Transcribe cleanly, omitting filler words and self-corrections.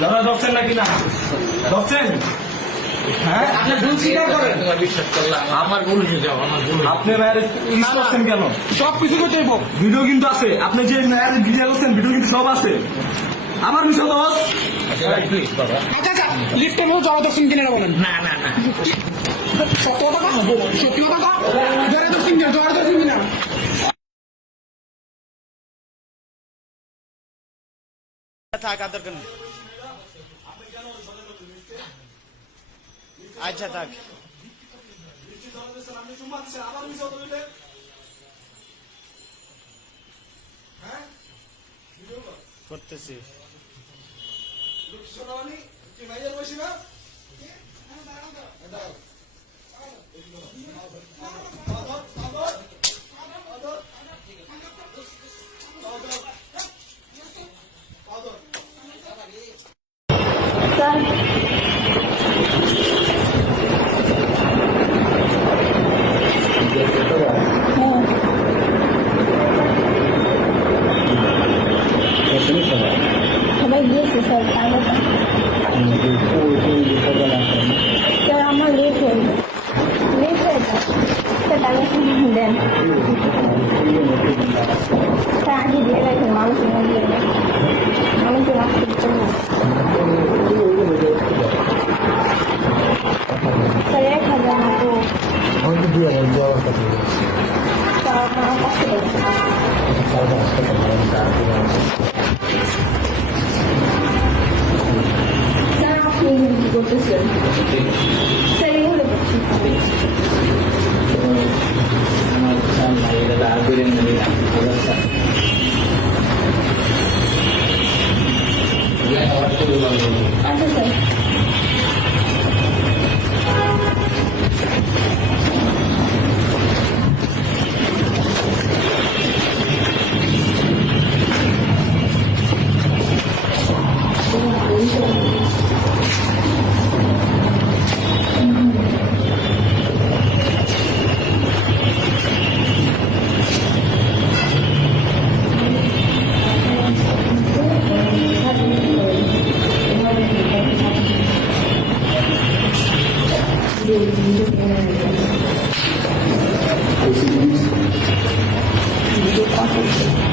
যারা ধরছেন নাকি না ধরছেন? হ্যাঁ আপনি ভুল স্বীকার করেন। তোমার বিশ্বাস করলাম আমার ভুল হয়ে যাও, আমার ভুল। আপনি ম্যারেজ করছেন কেন? সব কিছু করতে হইব। ভিডিও কিন্তু আছে, আপনি যে ম্যারেজ ভিডিও করছেন ভিডিও কিন্তু সব আছে। আমার বিষয় দোষ। আচ্ছা আচ্ছা লিফটের মধ্যে জড়া দর্শন কিনে বলেন। না না না সত্য কথা সত্যি কথা জড়া দর্শন কিনা জড়া দর্শন কিনা থাক আদর কেন আচ্ছা থাক করতেছি সবাই গিয়েছে স্যার তাহলে স্যার আমার লেট হয়ে যায় স্যার তাহলে দেন স্যার আগে দিয়ে রাখেন মানুষের মধ্যে মানুষকে মাফ করতে না স্যার 1000 মতো স্যার আপনার কষ্ট করছে স্যার আপনি কি করতেছেন স্যার এগুলো আচ্ছা স্যার Video conference.